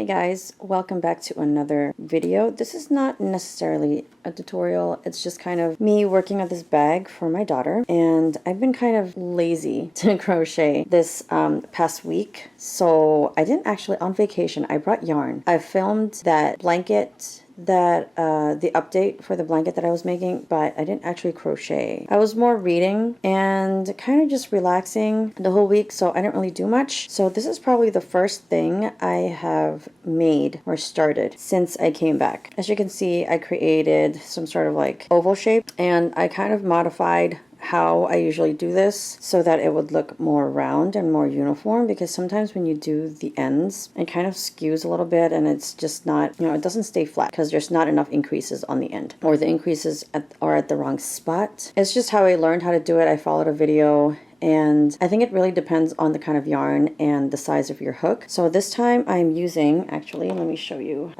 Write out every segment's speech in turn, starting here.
Hey guys, welcome back to another video. This is not necessarily a tutorial, it's just kind of me working on this bag for my daughter, and I've been kind of lazy to crochet this past week, so I didn't actually, on vacation, I brought yarn. I filmed that blanket the update for the blanket that I was making, but I didn't actually crochet. I was more reading and kind of just relaxing the whole week, so I didn't really do much. So this is probably the first thing I have made or started since I came back. As you can see, I created some sort of like oval shape, and I kind of modified how I usually do this so that it would look more round and more uniform, because sometimes when you do the ends it kind of skews a little bit and it's just not, it doesn't stay flat because there's not enough increases on the end, or the increases are at the wrong spot. It's just how I learned how to do it. I followed a video, and I think it really depends on the kind of yarn and the size of your hook. So this time I'm using, actually, let me show you.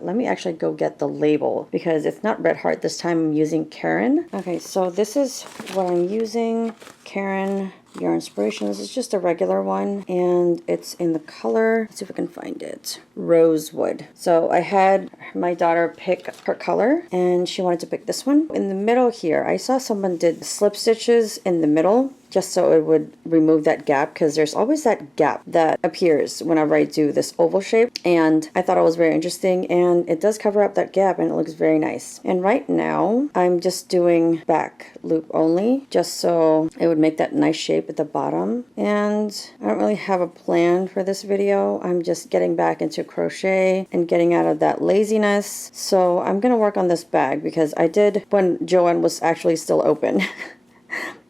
Let me actually go get the label because it's not Red Heart. This time I'm using Caron. Okay, so this is what I'm using. Caron Yarn Inspirations. It's just a regular one, and it's in the color, let's see if I can find it, Rosewood. So I had my daughter pick her color, and she wanted to pick this one. In the middle here, I saw someone did slip stitches in the middle, just so it would remove that gap, because there's always that gap that appears whenever I do this oval shape, and I thought it was very interesting, and it does cover up that gap and it looks very nice. And right now I'm just doing back loop only, just so it would make that nice shape at the bottom. And I don't really have a plan for this video. I'm just getting back into crochet and getting out of that laziness. So I'm gonna work on this bag because I did when Joanne was actually still open.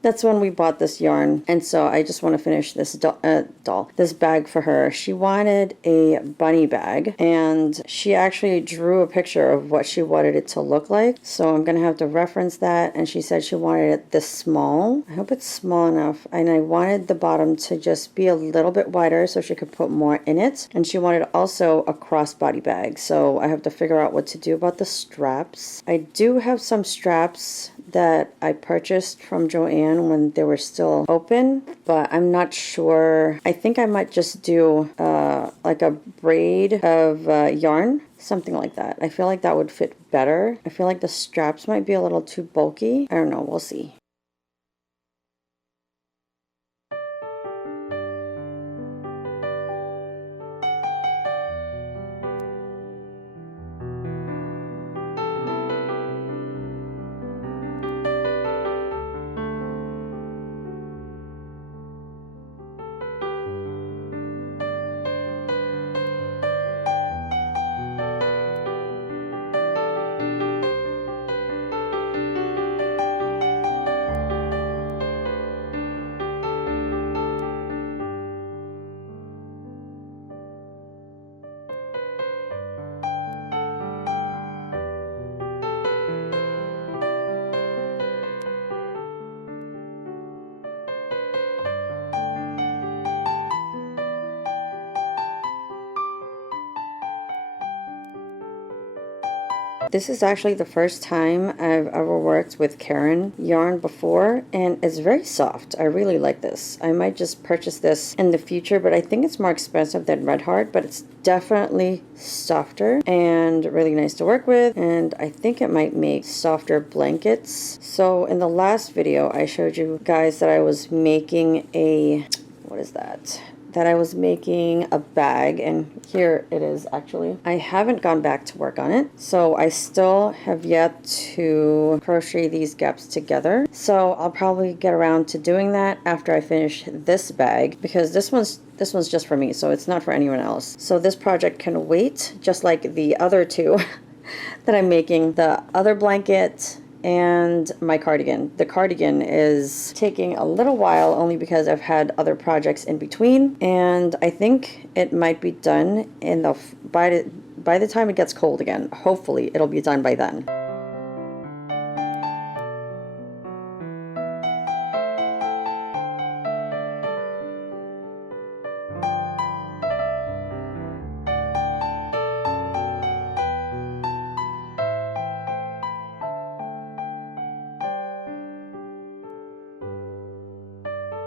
That's when we bought this yarn, and so I just want to finish this this bag for her. She wanted a bunny bag, and she actually drew a picture of what she wanted it to look like. So I'm going to have to reference that, and she said she wanted it this small. I hope it's small enough, and I wanted the bottom to just be a little bit wider so she could put more in it. And she wanted also a crossbody bag, so I have to figure out what to do about the straps. I do have some straps that I purchased from Joanne when they were still open, but I'm not sure. I think I might just do like a braid of yarn, something like that. I feel like that would fit better. I feel like the straps might be a little too bulky. I don't know, we'll see. This is actually the first time I've ever worked with Caron yarn before, and it's very soft. I really like this. I might just purchase this in the future, but I think it's more expensive than Red Heart, but it's definitely softer and really nice to work with, and I think it might make softer blankets. So in the last video I showed you guys that I was making a, what is that? That I was making a bag, and here it is actually. I haven't gone back to work on it, so I still have yet to crochet these gaps together. So I'll probably get around to doing that after I finish this bag, because this one's just for me, so it's not for anyone else. So this project can wait, just like the other two that I'm making, the other blanket and my cardigan. The cardigan is taking a little while only because I've had other projects in between, and I think it might be done in the by the time it gets cold again. Hopefully it'll be done by then.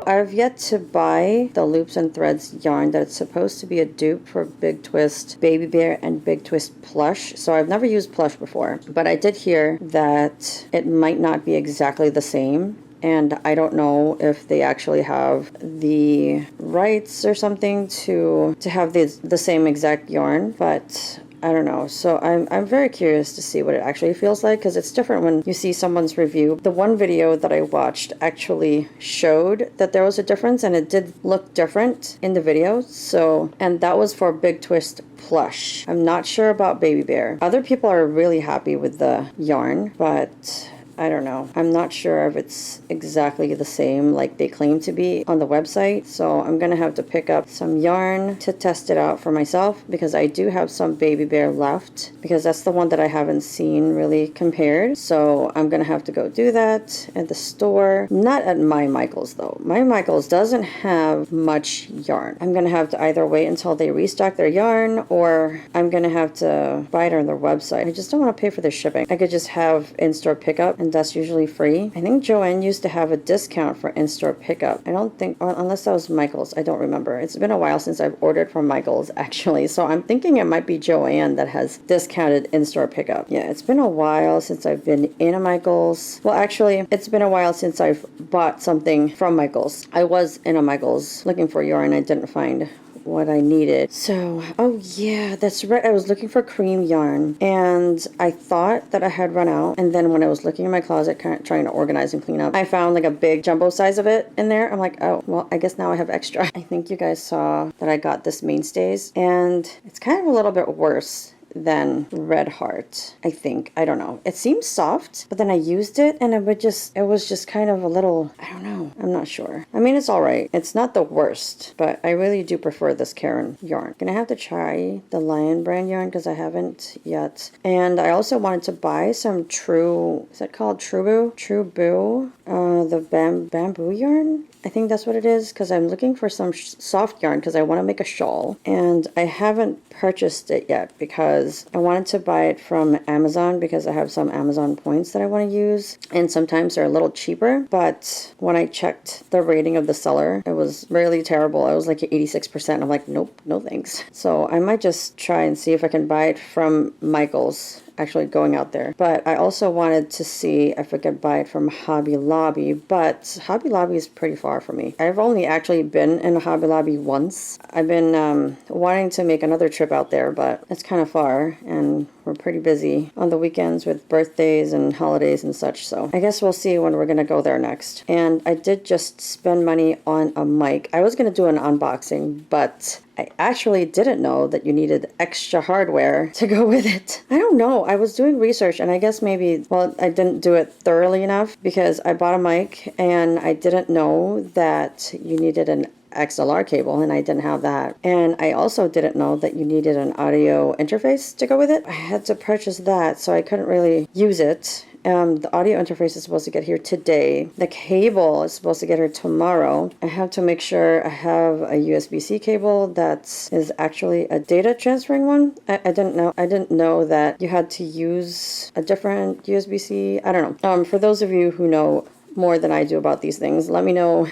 I've yet to buy the Loops and Threads yarn that it's supposed to be a dupe for Big Twist Baby Bear and Big Twist Plush. So I've never used Plush before, but I did hear that it might not be exactly the same. And I don't know if they actually have the rights or something to have the same exact yarn, but I don't know. So I'm very curious to see what it actually feels like, because it's different when you see someone's review. The one video that I watched actually showed that there was a difference, and it did look different in the video. So, and that was for Big Twist Plush. I'm not sure about Baby Bear. Other people are really happy with the yarn, but I don't know. I'm not sure if it's exactly the same like they claim to be on the website. So I'm going to have to pick up some yarn to test it out for myself, because I do have some Baby Bear left, because that's the one that I haven't seen really compared. So I'm going to have to go do that at the store. Not at My Michael's though. My Michael's doesn't have much yarn. I'm going to have to either wait until they restock their yarn, or I'm going to have to buy it on their website. I just don't want to pay for the shipping. I could just have in-store pickup, and that's usually free. I think Joann used to have a discount for in-store pickup. I don't think, unless that was Michael's, I don't remember. It's been a while since I've ordered from Michael's actually, so I'm thinking it might be Joann that has discounted in-store pickup. Yeah, it's been a while since I've been in a Michael's. Well, actually, it's been a while since I've bought something from Michael's. I was in a Michael's looking for yarn. I didn't find what I needed. So, oh yeah, that's right. I was looking for cream yarn, and I thought that I had run out. And then when I was looking in my closet, kind of trying to organize and clean up, I found like a big jumbo size of it in there. I'm like, oh, well, I guess now I have extra. I think you guys saw that I got this Mainstays, and it's kind of a little bit worse than Red Heart, I think. I don't know. It seems soft, but then I used it and it was just kind of a little, I don't know. I'm not sure. I mean, it's all right. It's not the worst, but I really do prefer this Caron yarn. Gonna have to try the Lion brand yarn because I haven't yet. And I also wanted to buy some is that called True Boo? The bamboo yarn? I think that's what it is, because I'm looking for some soft yarn because I want to make a shawl, and I haven't purchased it yet because I wanted to buy it from Amazon because I have some Amazon points that I want to use, and sometimes they're a little cheaper. But when I checked the rating of the seller, it was really terrible. I was like 86%. I'm like, nope, no thanks. So I might just try and see if I can buy it from Michael's, actually going out there. But I also wanted to see if I could buy it from Hobby Lobby, but Hobby Lobby is pretty far from me. I've only actually been in a Hobby Lobby once. I've been wanting to make another trip out there, but it's kind of far, and we're pretty busy on the weekends with birthdays and holidays and such, so I guess we'll see when we're gonna go there next. And I did just spend money on a mic. I was gonna do an unboxing, but I actually didn't know that you needed extra hardware to go with it. I don't know. I was doing research, and I guess maybe, well, I didn't do it thoroughly enough because I bought a mic and I didn't know that you needed an XLR cable, and I didn't have that. And I also didn't know that you needed an audio interface to go with it. I had to purchase that, so I couldn't really use it. The audio interface is supposed to get here today. The cable is supposed to get here tomorrow. I have to make sure I have a USB-C cable that is actually a data transferring one. I didn't know that you had to use a different USB-C. I don't know. For those of you who know more than I do about these things, let me know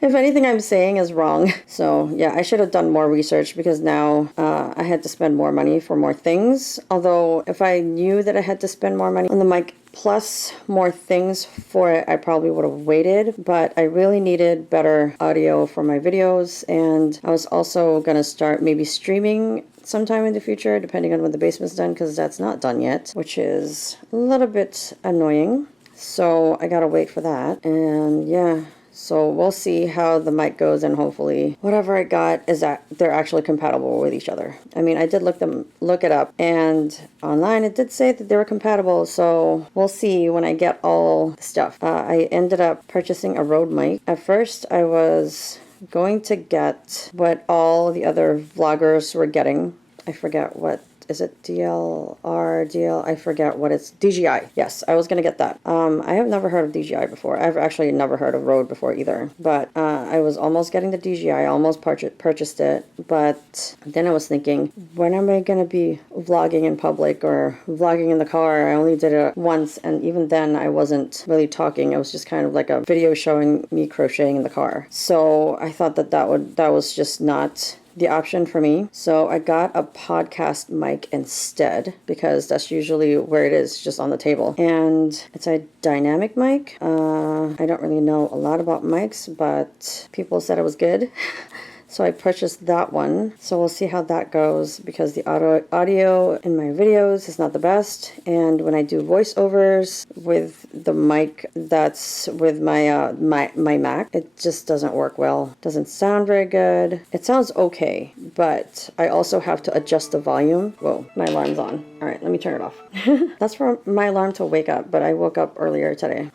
if anything I'm saying is wrong. So yeah, I should have done more research, because now I had to spend more money for more things. Although if I knew that I had to spend more money on the mic plus more things for it, I probably would have waited. But I really needed better audio for my videos, and I was also gonna start maybe streaming sometime in the future, depending on when the basement's done, because that's not done yet, which is a little bit annoying. So I gotta wait for that. And yeah, so we'll see how the mic goes, and hopefully whatever I got is that they're actually compatible with each other. I mean, I did look it up, and online it did say that they were compatible, so we'll see when I get all the stuff. I ended up purchasing a Rode mic. At first I was going to get what all the other vloggers were getting. I forget what is it DLR, I forget what it's, DJI. Yes, I was gonna get that. I have never heard of DJI before. I've actually never heard of Rode before either, but I was almost getting the DJI. I almost purchased it, but then I was thinking, when am I gonna be vlogging in public or vlogging in the car? I only did it once, and even then I wasn't really talking. It was just kind of like a video showing me crocheting in the car. So I thought that was just not the option for me. So I got a podcast mic instead, because that's usually where it is, just on the table. And it's a dynamic mic. I don't really know a lot about mics, but people said it was good. So I purchased that one. So we'll see how that goes, because the audio in my videos is not the best. And when I do voiceovers with the mic that's with my my Mac, it just doesn't work well. Doesn't sound very good. It sounds okay, but I also have to adjust the volume. Whoa, my alarm's on. All right, let me turn it off. That's for my alarm to wake up, but I woke up earlier today.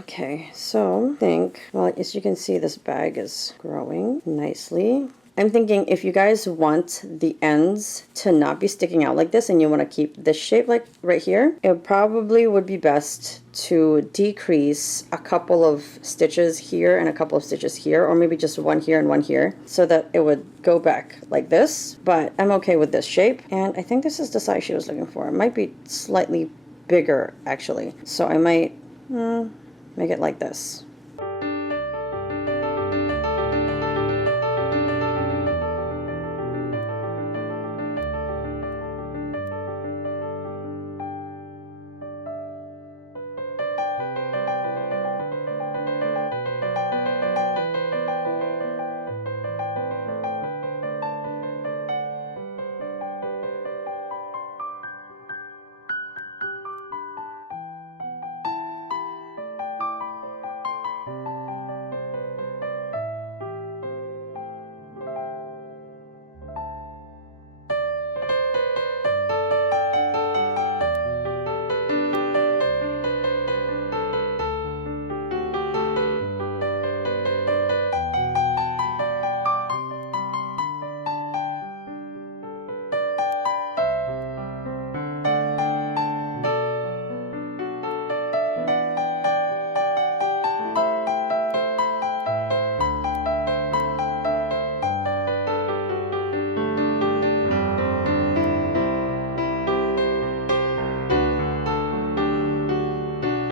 Okay, so I think, well, as you can see, this bag is growing nicely. I'm thinking, if you guys want the ends to not be sticking out like this and you want to keep this shape like right here, it probably would be best to decrease a couple of stitches here and a couple of stitches here, or maybe just one here and one here, so that it would go back like this. But I'm okay with this shape, and I think this is the size she was looking for. It might be slightly bigger actually, so I might make it like this.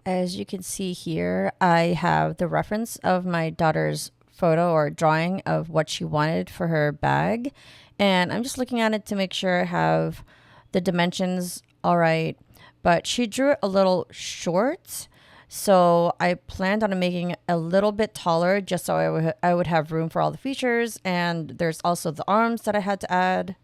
As you can see here, I have the reference of my daughter's photo or drawing of what she wanted for her bag. And I'm just looking at it to make sure I have the dimensions all right. But she drew it a little short. So I planned on making it a little bit taller just so I would have room for all the features. And there's also the arms that I had to add.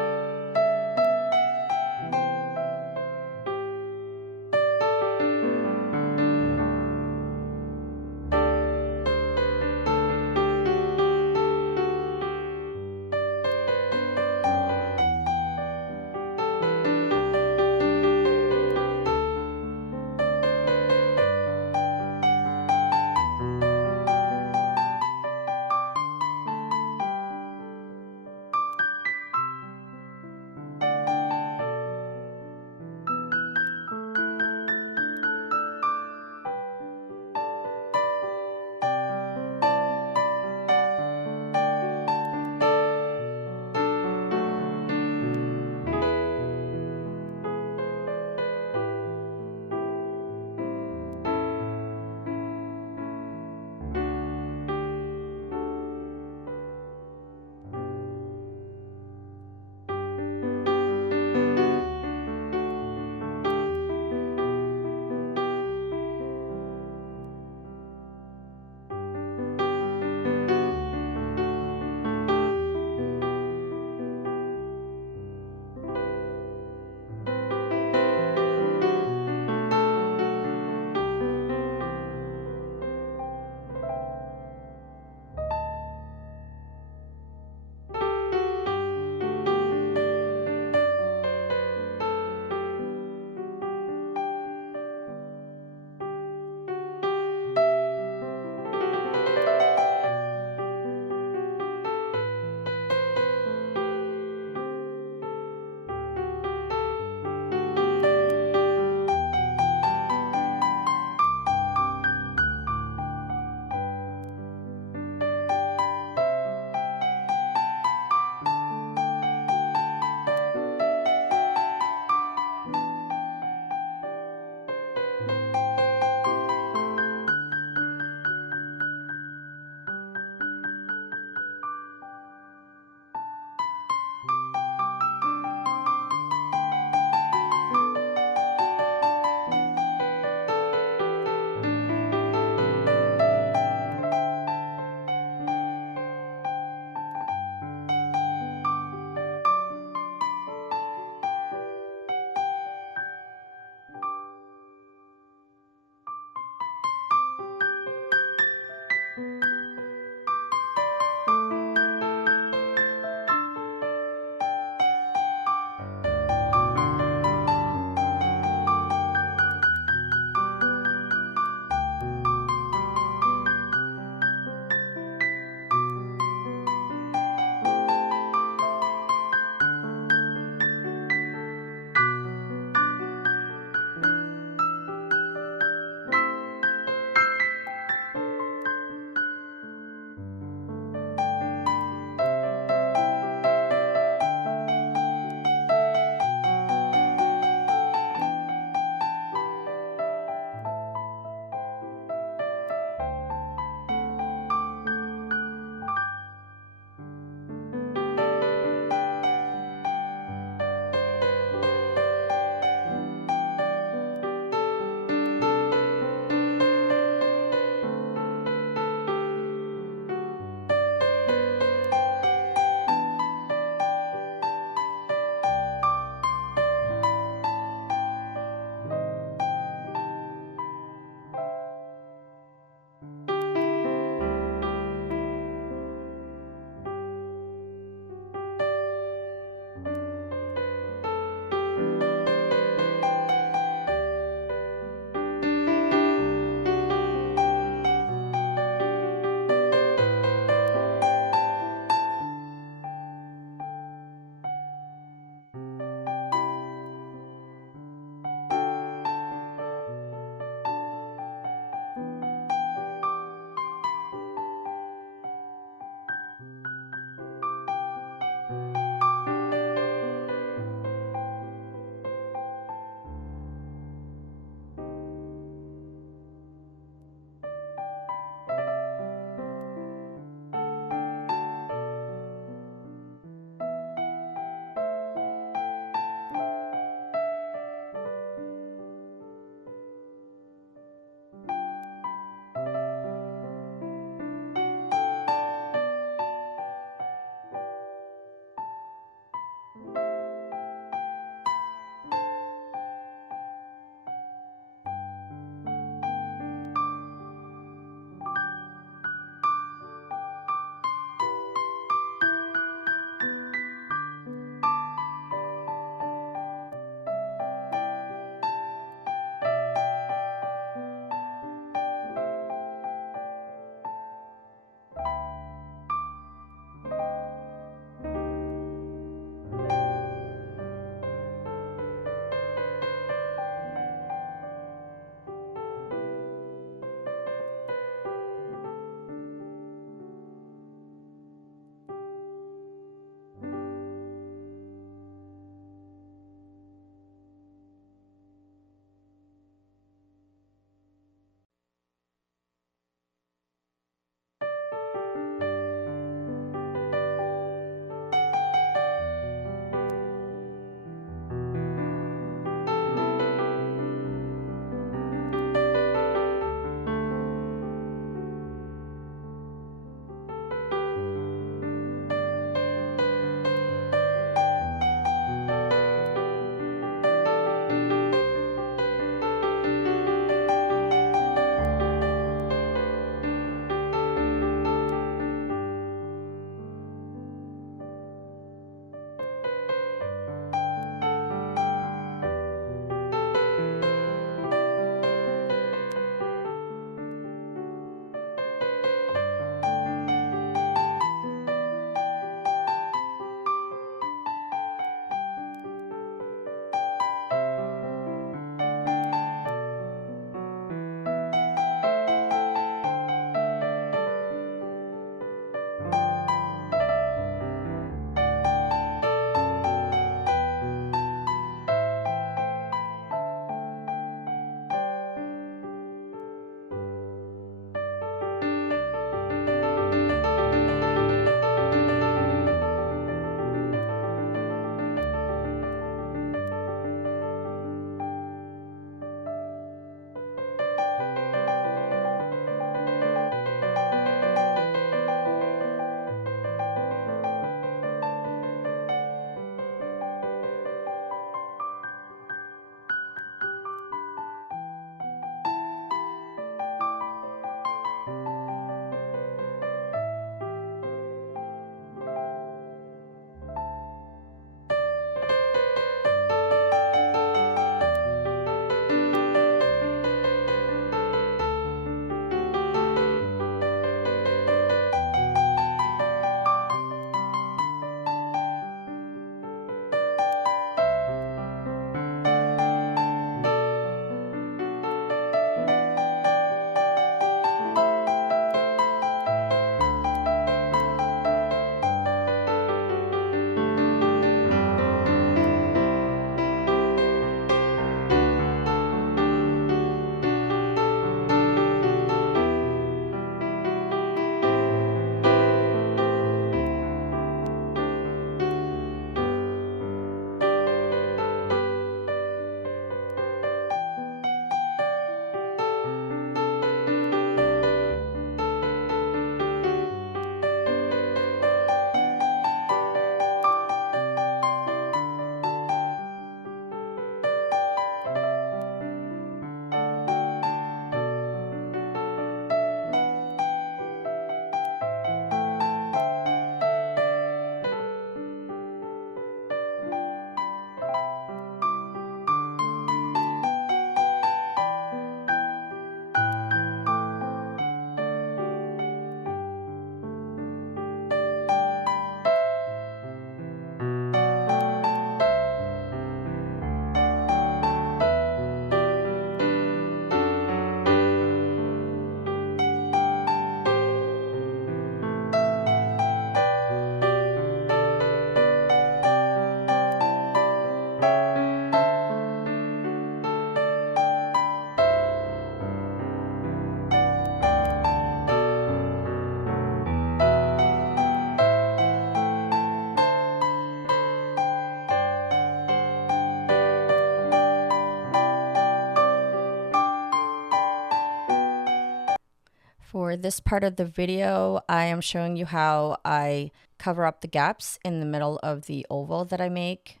For this part of the video, I am showing you how I cover up the gaps in the middle of the oval that I make.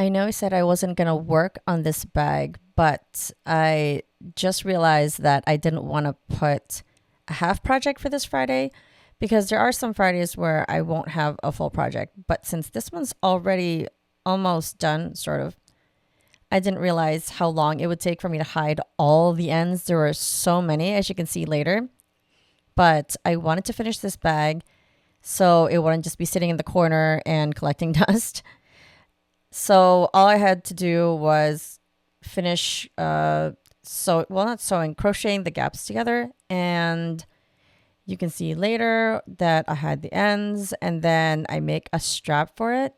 I know I said I wasn't going to work on this bag, but I just realized that I didn't want to put a half project for this Friday because there are some Fridays where I won't have a full project. But since this one's already almost done, sort of, I didn't realize how long it would take for me to hide all the ends. There were so many, as you can see later. But I wanted to finish this bag so it wouldn't just be sitting in the corner and collecting dust. So all I had to do was finish not sewing, crocheting the gaps together, and you can see later that I had the ends, and then I make a strap for it.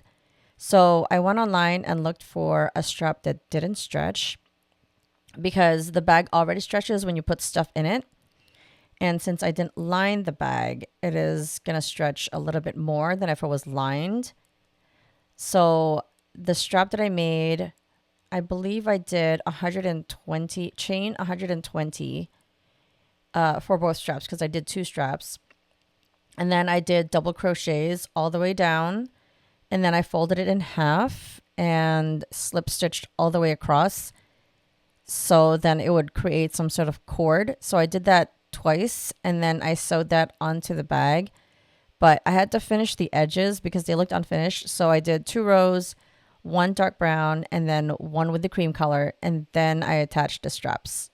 So I went online and looked for a strap that didn't stretch because the bag already stretches when you put stuff in it. And since I didn't line the bag, it is going to stretch a little bit more than if it was lined. So the strap that I made, I believe I did 120 chain 120 for both straps because I did 2 straps. And then I did double crochets all the way down, and then I folded it in half and slip stitched all the way across. So then it would create some sort of cord. So I did that twice, and then I sewed that onto the bag. But I had to finish the edges because they looked unfinished. So I did 2 rows, 1 dark brown, and then 1 with the cream color. And then I attached the straps.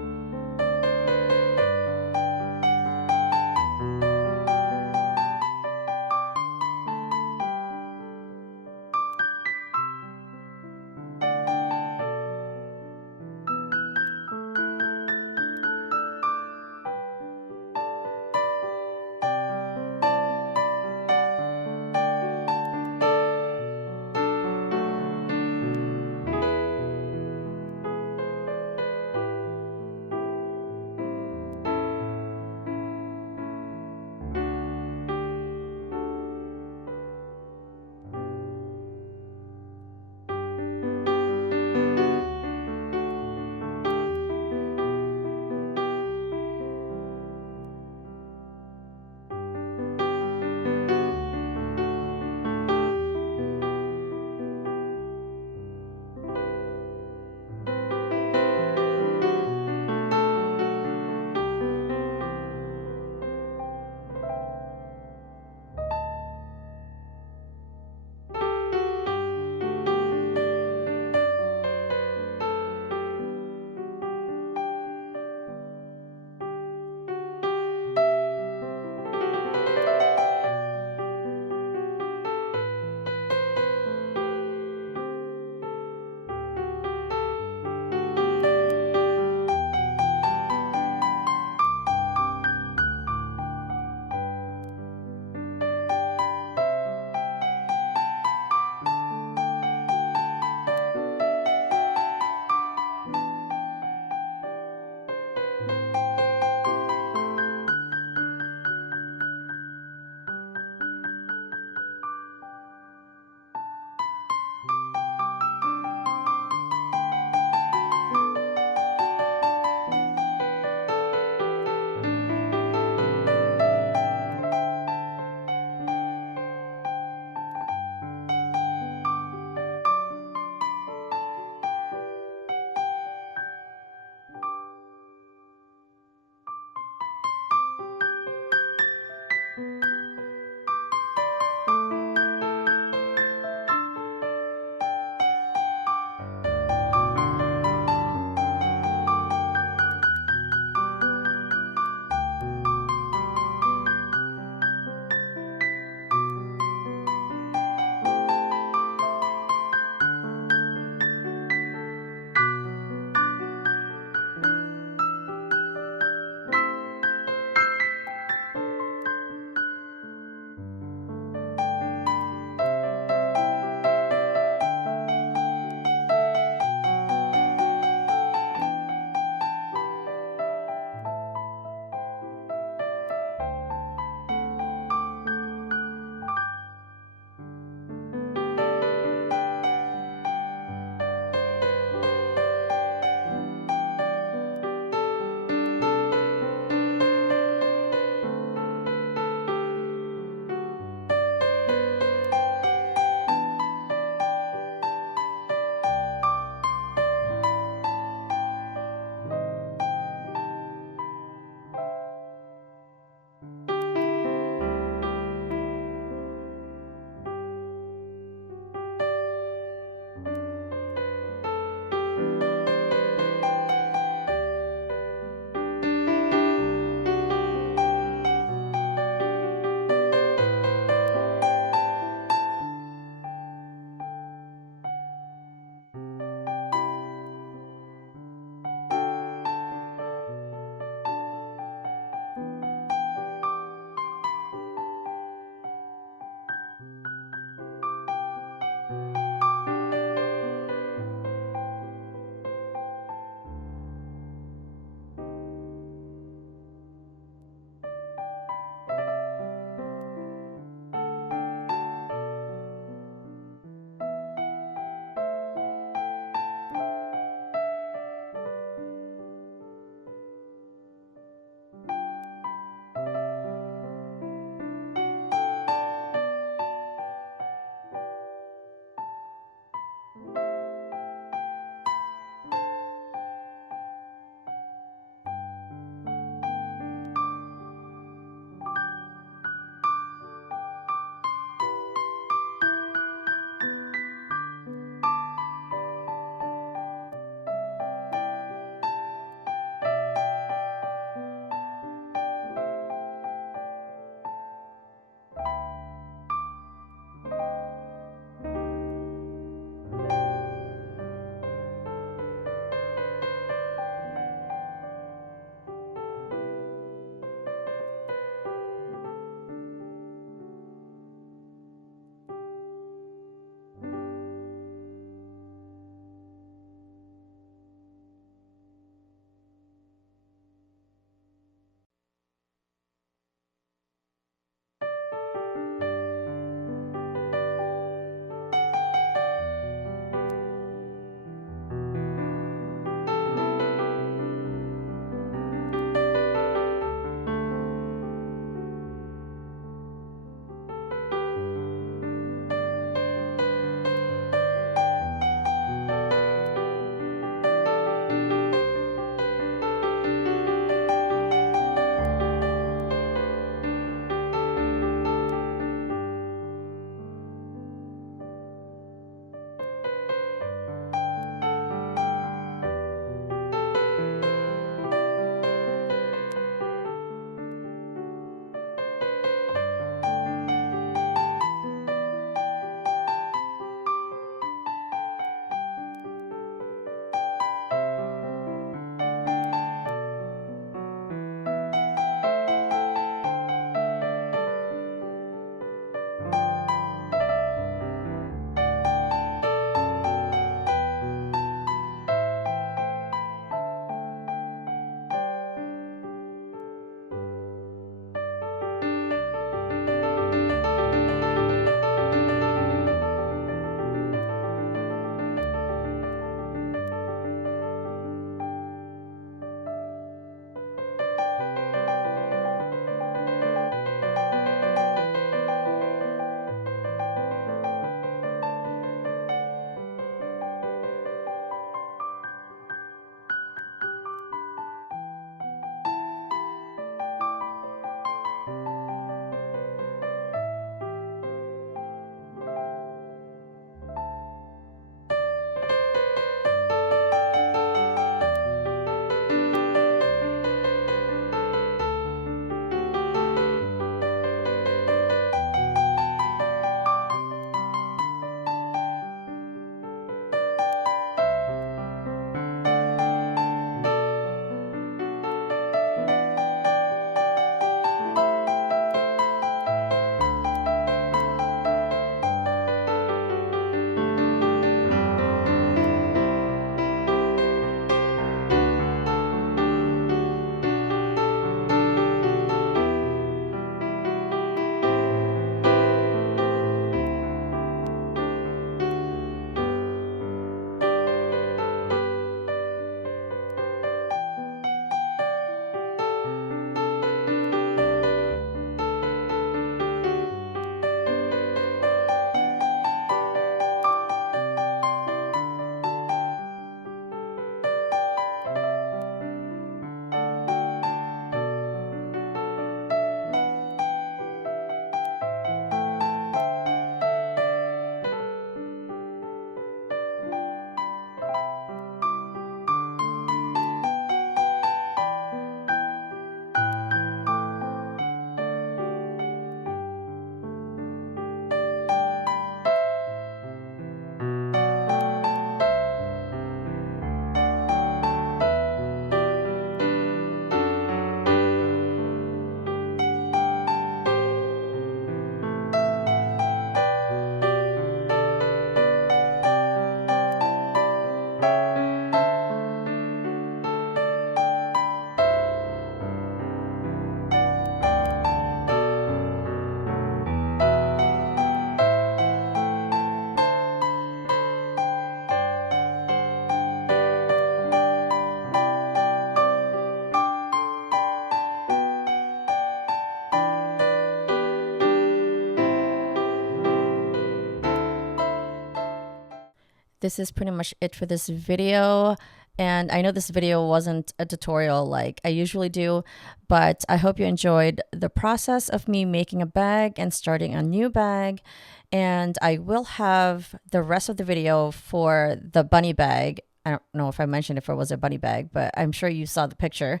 this is pretty much it for this video. And I know this video wasn't a tutorial like I usually do, but I hope you enjoyed the process of me making a bag and starting a new bag. And I will have the rest of the video for the bunny bag. I don't know if I mentioned if it was a bunny bag, but I'm sure you saw the picture.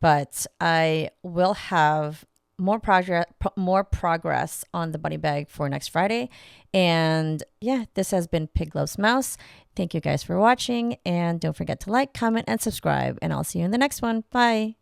But I will have more progress on the bunny bag for next Friday. And yeah, this has been Pig Loves Mouse. Thank you guys for watching, and don't forget to like, comment, and subscribe, and I'll see you in the next one. Bye.